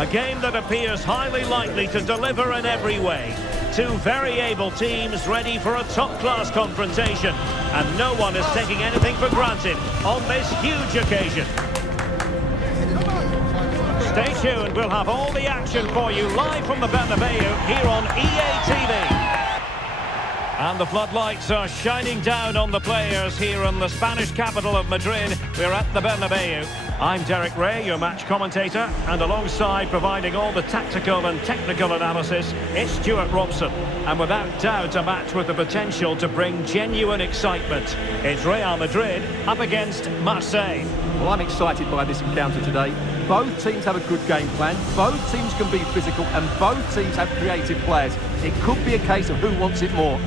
A game that appears highly likely to deliver in every way. Two very able teams ready for a top-class confrontation. And no one is taking anything for granted on this huge occasion. Stay tuned, we'll have all the action for you live from the Bernabéu here on EA TV. And the floodlights are shining down on the players here in the Spanish capital of Madrid. We're at the Bernabéu. I'm Derek Ray, your match commentator, and alongside providing all the tactical and technical analysis, it's Stuart Robson. And without doubt, a match with the potential to bring genuine excitement. It's Real Madrid up against Marseille. Well, I'm excited by this encounter today. Both teams have a good game plan, both teams can be physical, and both teams have creative players. It could be a case of who wants it more.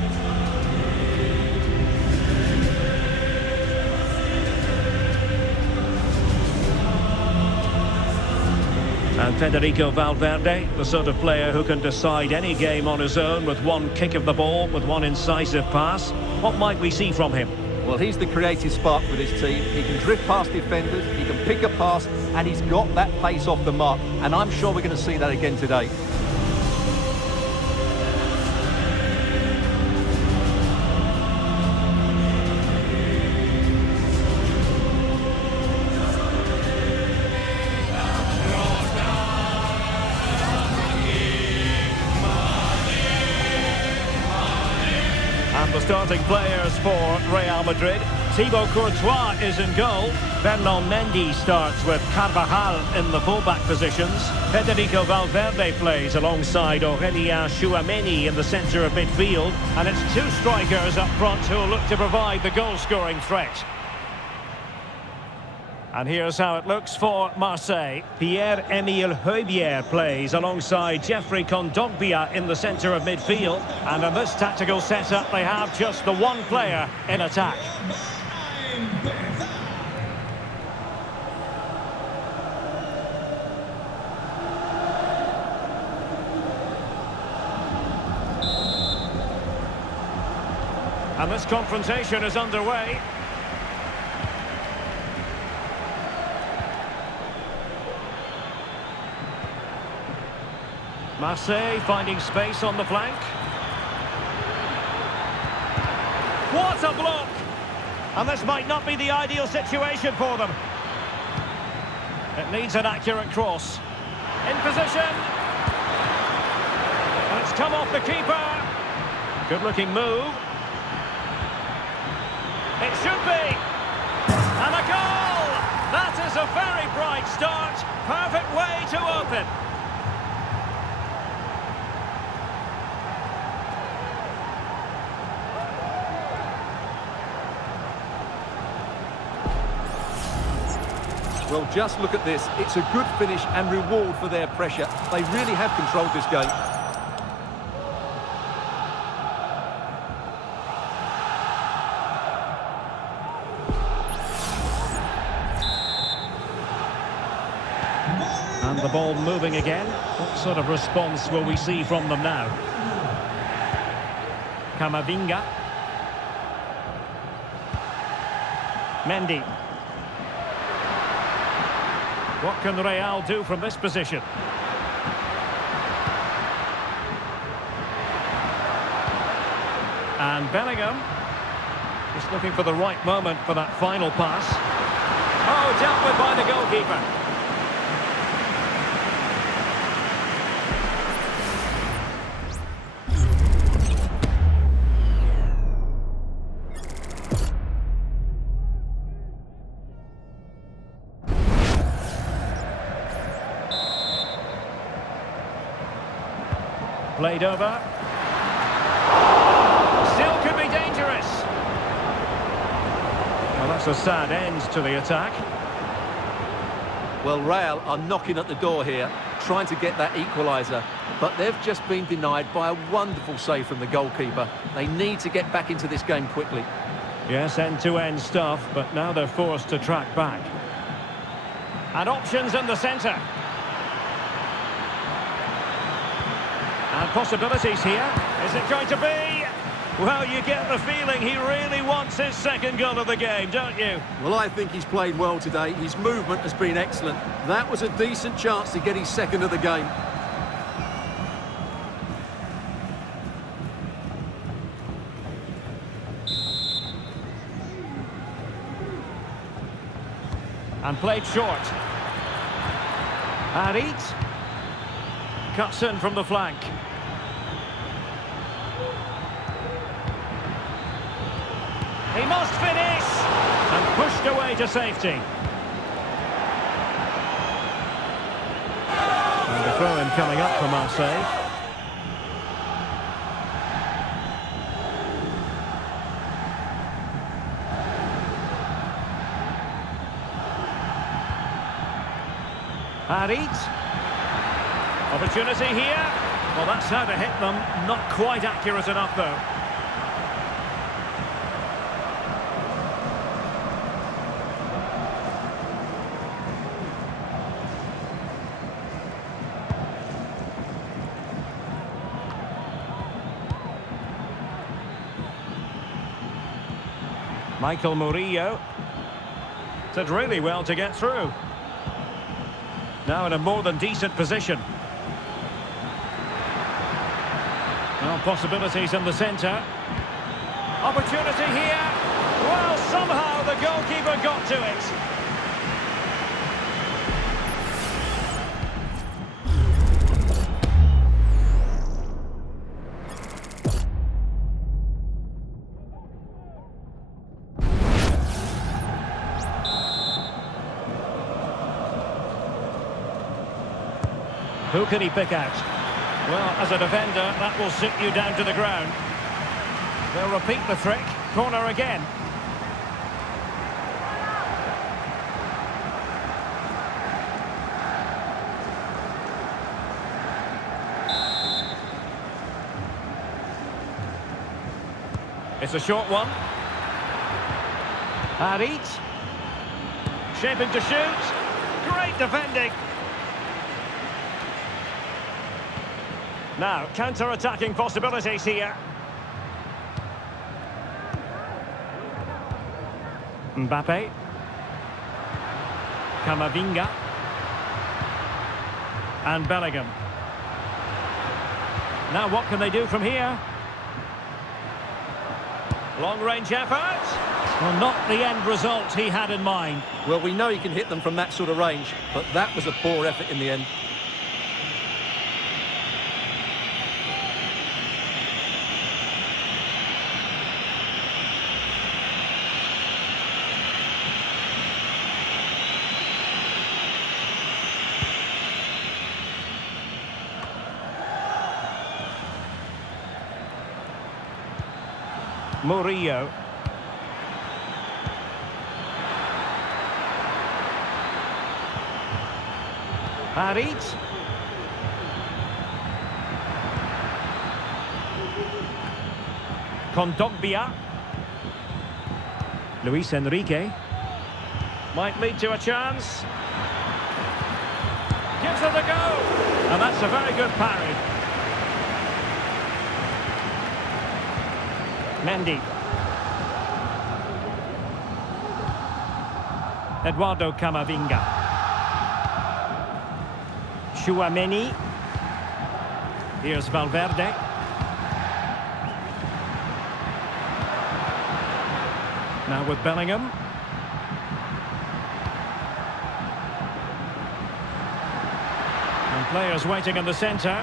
And Federico Valverde, the sort of player who can decide any game on his own with one kick of the ball, with one incisive pass. What might we see from him? Well, he's the creative spark for this team. He can drift past defenders, he can pick a pass, and he's got that pace off the mark. And I'm sure we're going to see that again today. The starting players for Real Madrid. Thibaut Courtois is in goal. Ferland Mendy starts with Carvajal in the fullback positions. Federico Valverde plays alongside Aurélien Tchouaméni in the centre of midfield. And it's two strikers up front who will look to provide the goal-scoring threat. And here's how it looks for Marseille. Pierre-Emile Højbjerg plays alongside Geoffrey Kondogbia in the centre of midfield. And in this tactical setup, they have just the one player in attack. And this confrontation is underway. Marseille finding space on the flank. What a block! And this might not be the ideal situation for them. It needs an accurate cross. In position. And it's come off the keeper. Good looking move. It should be. And a goal! That is a very bright start. Perfect way to open. Well, just look at this. It's a good finish and reward for their pressure. They really have controlled this game. And the ball moving again. What sort of response will we see from them now? Camavinga. Mendy. What can Real do from this position? And Bellingham just looking for the right moment for that final pass. Oh, dealt with by the goalkeeper. Played over. Still could be dangerous. Well, that's a sad end to the attack. Well, Real are knocking at the door here, trying to get that equaliser. But they've just been denied by a wonderful save from the goalkeeper. They need to get back into this game quickly. Yes, end-to-end stuff, but now they're forced to track back. And options in the centre. And possibilities here. Is it going to be? Well, you get the feeling he really wants his second goal of the game, don't you? Well, I think he's played well today. His movement has been excellent. That was a decent chance to get his second of the game. And played short. Harit cuts in from the flank. He must finish! And pushed away to safety. And the throw-in coming up for Marseille. Harit. Opportunity here. Well, that's how to hit them. Not quite accurate enough, though. Michael Murillo did really well to get through. Now in a more than decent position. Well, possibilities in the centre. Opportunity here. Well, somehow the goalkeeper got to it. Who can he pick out? Well, as a defender, that will sit you down to the ground. They'll repeat the trick. Corner again. It's a short one. Harit. Shaping to shoot. Great defending. Now, counter-attacking possibilities here. Mbappe. Camavinga. And Bellingham. Now, what can they do from here? Long-range effort. Well, not the end result he had in mind. Well, we know he can hit them from that sort of range, but that was a poor effort in the end. Murillo. Harit. Kondogbia. Luis Enrique. Might lead to a chance. Gives it a go. And that's a very good parry. Mendy. Eduardo Camavinga. Tchouaméni. Here's Valverde. Now with Bellingham. And players waiting in the centre.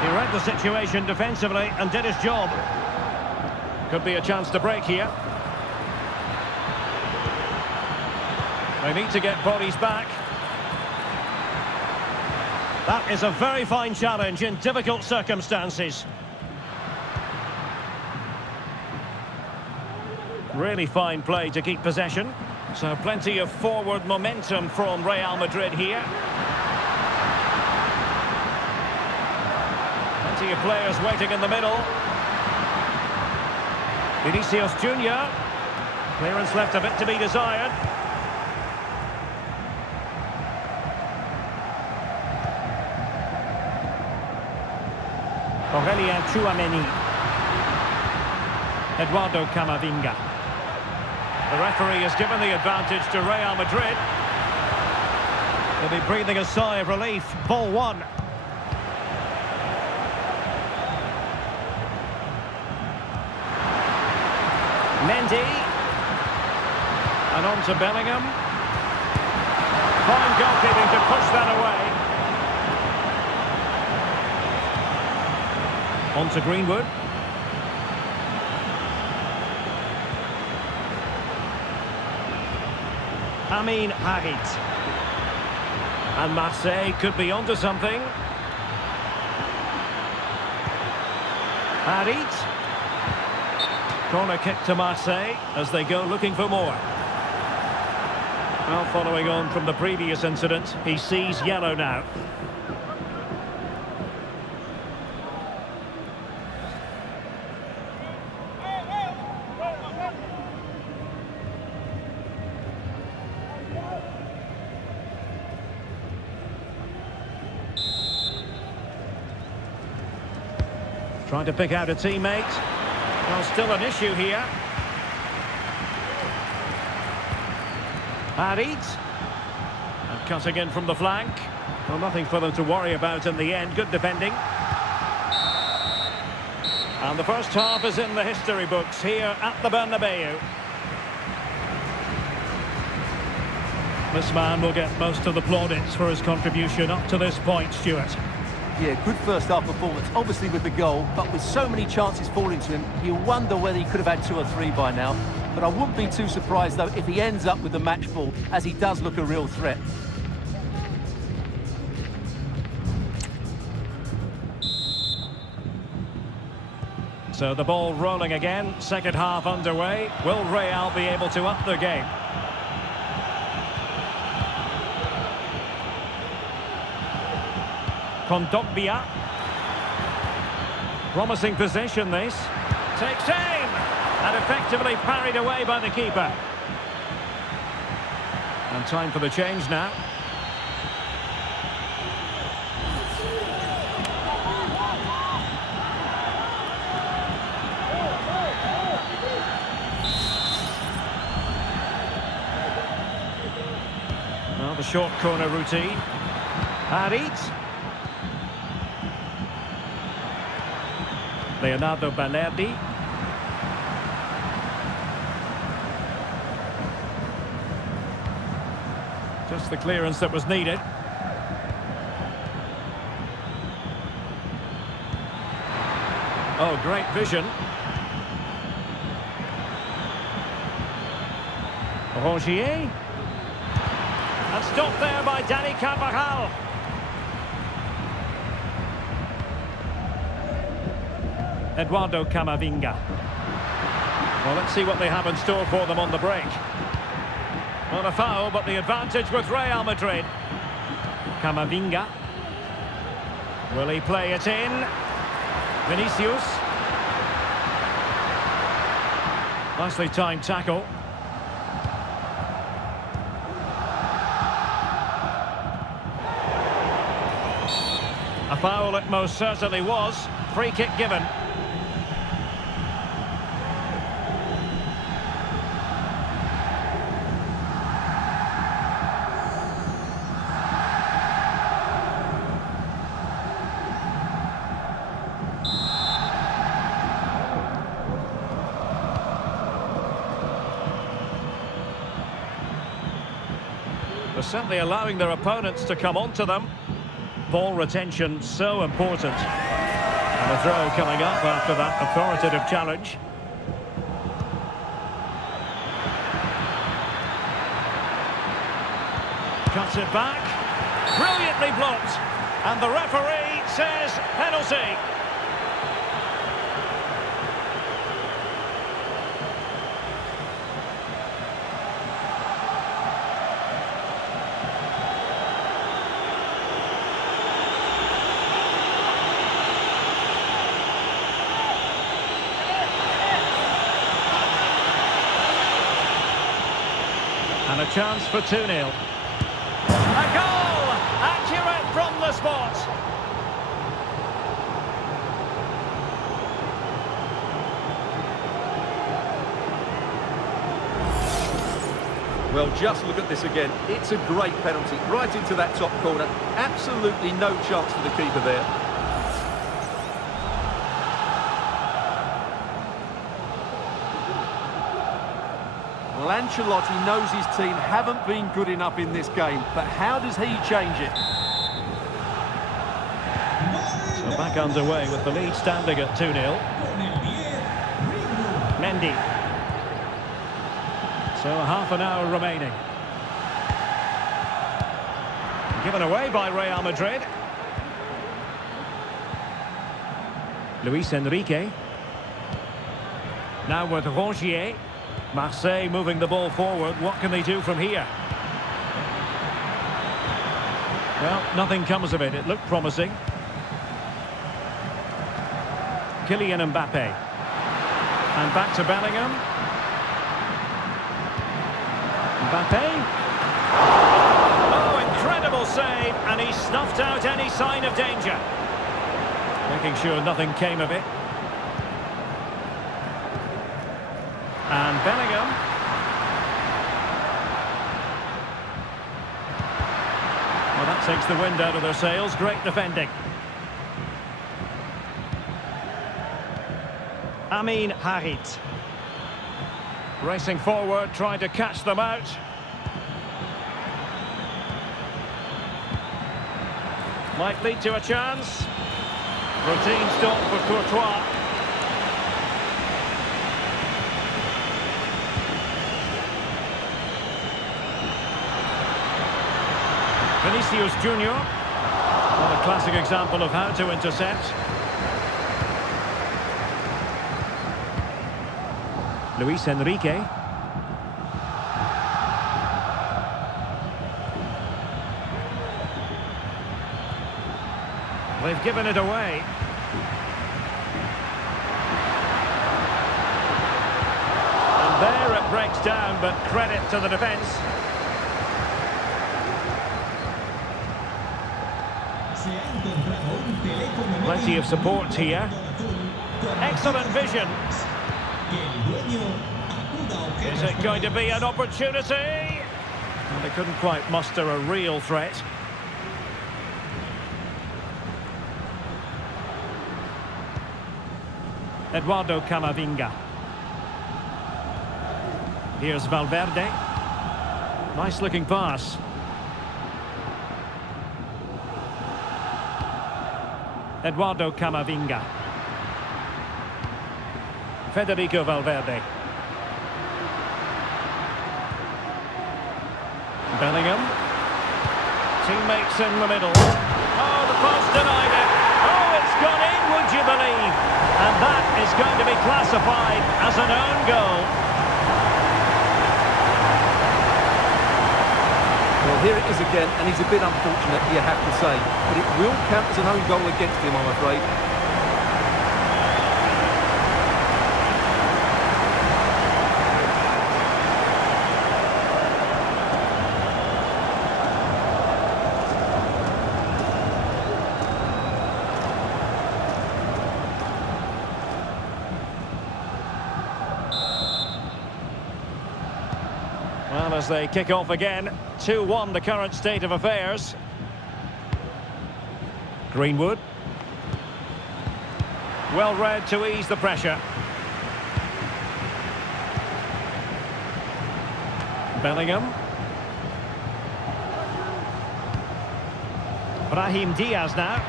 He read the situation defensively and did his job. Could be a chance to break here. They need to get bodies back. That is a very fine challenge in difficult circumstances. Really fine play to keep possession. So plenty of forward momentum from Real Madrid here. Plenty of players waiting in the middle. Vinicius Junior. Clearance left a bit to be desired. Aurelien Tchouaméni. Eduardo Camavinga. The referee has given the advantage to Real Madrid. They'll be breathing a sigh of relief. Ball one. Mendy. And on to Bellingham. Fine goalkeeping to push that away. On to Greenwood. Amin Harit. And Marseille could be onto something. Harit. Corner kick to Marseille as they go looking for more. Well, following on from the previous incident, he sees yellow now. Trying to pick out a teammate. Well, still an issue here. Harit. And cutting in from the flank. Well, nothing for them to worry about in the end. Good defending. And the first half is in the history books here at the Bernabéu. This man will get most of the plaudits for his contribution up to this point, Stuart. Yeah, good first half performance, obviously with the goal, but with so many chances falling to him, you wonder whether he could have had 2 or 3 by now. But I wouldn't be too surprised, though, if he ends up with the match ball, as he does look a real threat. So the ball rolling again, second half underway. Will Real be able to up their game? Kondogbia. Promising possession this. Takes aim! And effectively parried away by the keeper. And time for the change now. Well, the short corner routine. Harit. Leonardo Balerdi. Just the clearance that was needed. Oh, great vision. Rongier. And stopped there by Dani Carvajal. Eduardo Camavinga. Well, let's see what they have in store for them on the break. On a foul, but the advantage with Real Madrid. Camavinga. Will he play it in? Vinicius. Nicely timed tackle. A foul it most certainly was. Free kick given. They're certainly allowing their opponents to come onto them. Ball retention so important. And a throw coming up after that authoritative challenge. Cuts it back. Brilliantly blocked. And the referee says penalty. And a chance for 2-0. A goal! Accurate from the spot. Well, just look at this again. It's a great penalty, right into that top corner. Absolutely no chance for the keeper there. Well, Ancelotti knows his team haven't been good enough in this game, but how does he change it? So back underway with the lead standing at 2-0. Mendy. So half an hour remaining. Given away by Real Madrid. Luis Enrique. Now with Rongier. Marseille moving the ball forward. What can they do from here? Well, nothing comes of it. It looked promising. Kylian Mbappe. And back to Bellingham. Mbappe. Oh, incredible save. And he snuffed out any sign of danger. Making sure nothing came of it. And Bellingham. Well, that takes the wind out of their sails. Great defending. Amin Harit. Racing forward, trying to catch them out. Might lead to a chance. Routine stop for Courtois. Vinicius Junior. What a classic example of how to intercept. Luis Enrique. They've given it away. And there it breaks down, but credit to the defence. Plenty of support here. Excellent vision. Is it going to be an opportunity? And they couldn't quite muster a real threat. Eduardo Camavinga. Here's Valverde. Nice looking pass. Eduardo Camavinga. Federico Valverde. Bellingham. Teammates in the middle. Oh, the post denied it. Oh, it's gone in, would you believe? And that is going to be classified as an own goal. Well, here it is again, and he's a bit unfortunate, you have to say. But it will count as an own goal against him, I'm afraid. Well, as they kick off again, 2-1 the current state of affairs. Greenwood. Well read to ease the pressure. Bellingham. Brahim Diaz now.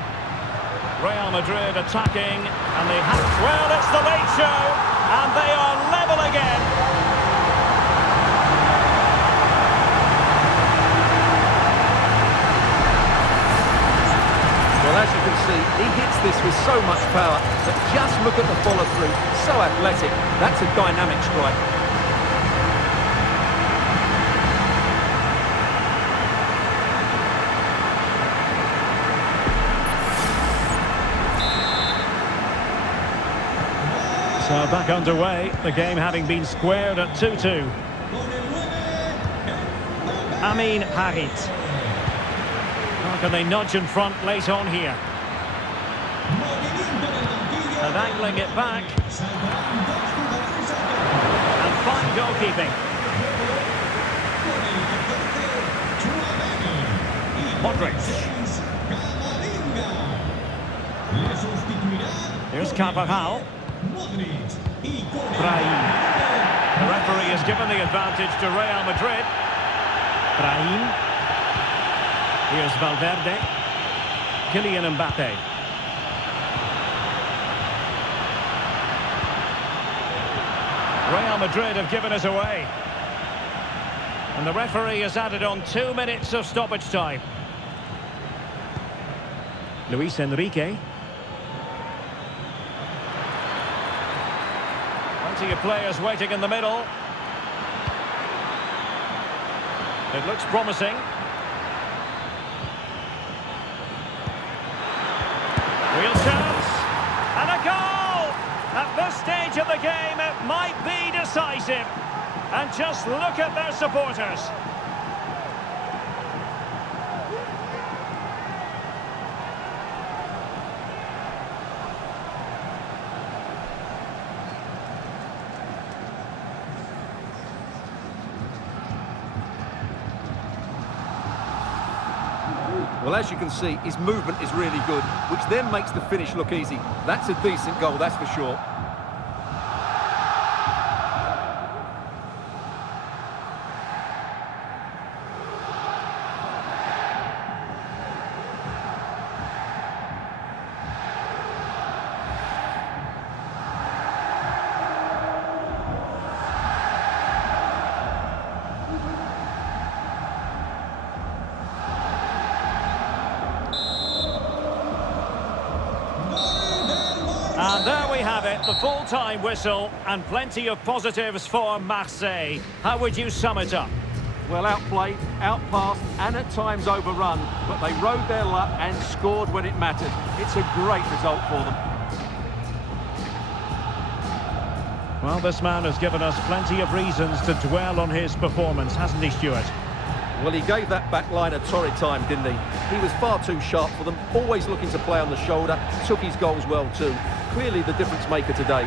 Real Madrid attacking, and they have... Well, it's the late show, and they are level again. Well, as you can see, he hits this with so much power, but just look at the follow-through. So athletic. That's a dynamic strike. So back underway, the game having been squared at 2-2. Amin Harit. How can they nudge in front late on here? And angling it back. And fine goalkeeping. Modric. Here's Carvajal. Brahim. The referee has given the advantage to Real Madrid. Brahim. Here's Valverde. Kylian Mbappe. Real Madrid have given us away. And the referee has added on 2 minutes of stoppage time. Luis Enrique. Plenty of players waiting in the middle. It looks promising. Real chance. And a goal! At this stage of the game, it might be decisive. And just look at their supporters. Well, as you can see, his movement is really good, which then makes the finish look easy. That's a decent goal, that's for sure. And there we have it, the full-time whistle, and plenty of positives for Marseille. How would you sum it up? Well, outplayed, outpassed, and at times overrun, but they rode their luck and scored when it mattered. It's a great result for them. Well, this man has given us plenty of reasons to dwell on his performance, hasn't he, Stuart? Well, he gave that back line a torrid time, didn't he? He was far too sharp for them, always looking to play on the shoulder, took his goals well too. Clearly the difference maker today.